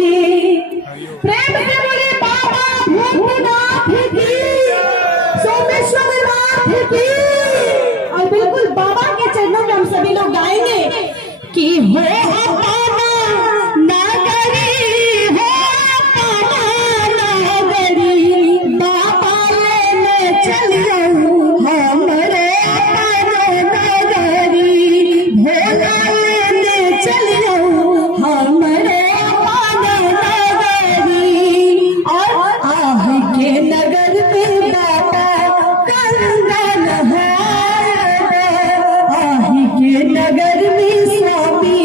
प्रेम से बोले बाबा भूतनाथ की, सोमेश्वरनाथ की। और बिल्कुल बाबा के चरणों में हम सभी लोग गाएंगे कि हो अपना नगरी, हो अपना नगरी, बाबा लेने चलियो हमरे अपना नगरी, भोला लेने चलियो हमरे नगर में बाबा गंगा नहाए, आही के नगर में स्वामी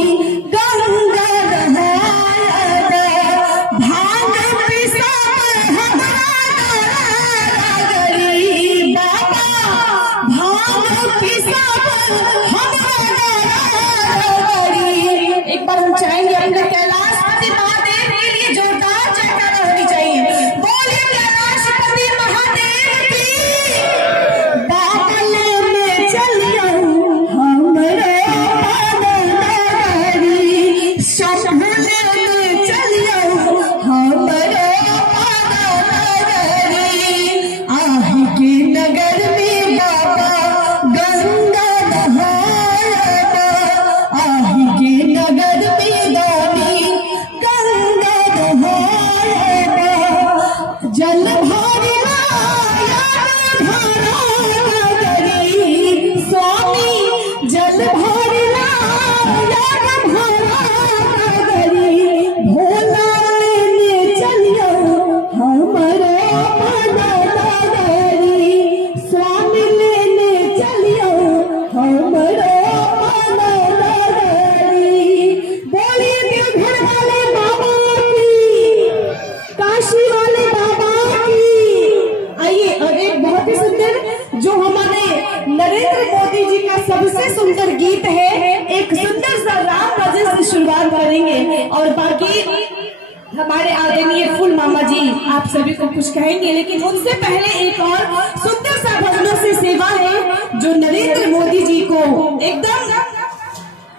गंगा नहाए, भांग पिसा हमारा नगरी, बाबा भांग पिसा हमारा नगरी। एक बार हम चाहेंगे अपने कैलाशपति महादेव के लिए जोरदार जयकारा होनी चाहिए। जल भरना नगरी, स्वामी जल भरना नगरी, भोला लेने चलियो हमरे नगरी, स्वामी लेने चलियो हमरे नगरी। बोलिए देवघर वाले बाबा की, काशी वाले जो हमारे नरेंद्र मोदी जी का सबसे सुंदर गीत है, एक सुंदर सा राम भजन से शुरुआत करेंगे और बाकी हमारे आदरणीय फूल मामा जी आप सभी को कुछ कहेंगे, लेकिन उनसे पहले एक और सुंदर सा भजनों से सेवा है जो नरेंद्र मोदी जी को एकदम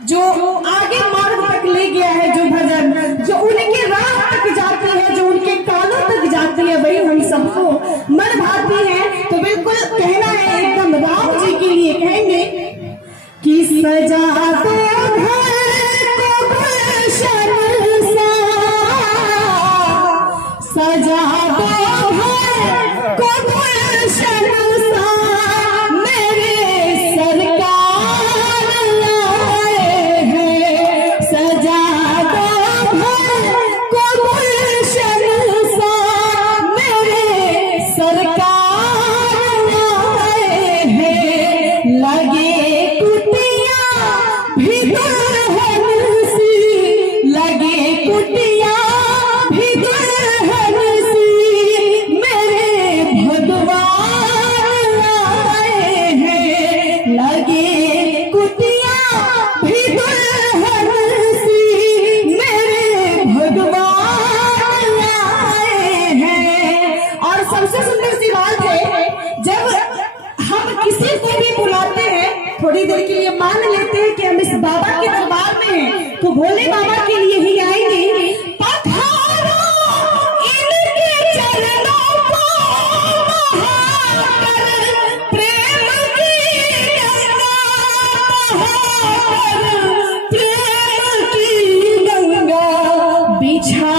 जो आगे मार्ग तक ले गया है, जो भजन जो उनके राह तक जाती है, जो उनके कानों तक जाती है, वही हम सबको मन भाती है। तो बिल्कुल कहना है एकदम राम जी के लिए कहेंगे कि सजा दो घर को गुलशन सा, सजा दो घर को गुलशन सा, मेरे सरकार लाए हैं, सजा दो घर को गुलशन सा, मेरे सरकार लगे कुटिया भी दुल्हन सी, लगे कुटिया भी दुल्हन सी, मेरे भगवान लाए हैं, लगे कुटिया भी दुल्हन सी, मेरे भगवान लाए हैं। और सबसे सुंदर सी बात है, जब हम किसी को भी बुलाते हैं, थोड़ी देर के लिए मान लेते हैं कि हम इस बाबा के दरबार में हैं, तो भोले बाबा के लिए ही आएंगे। पधारो इनके चरणों को बहाकर, प्रेम की गंगा बहाकर, प्रेम की गंगा बिछा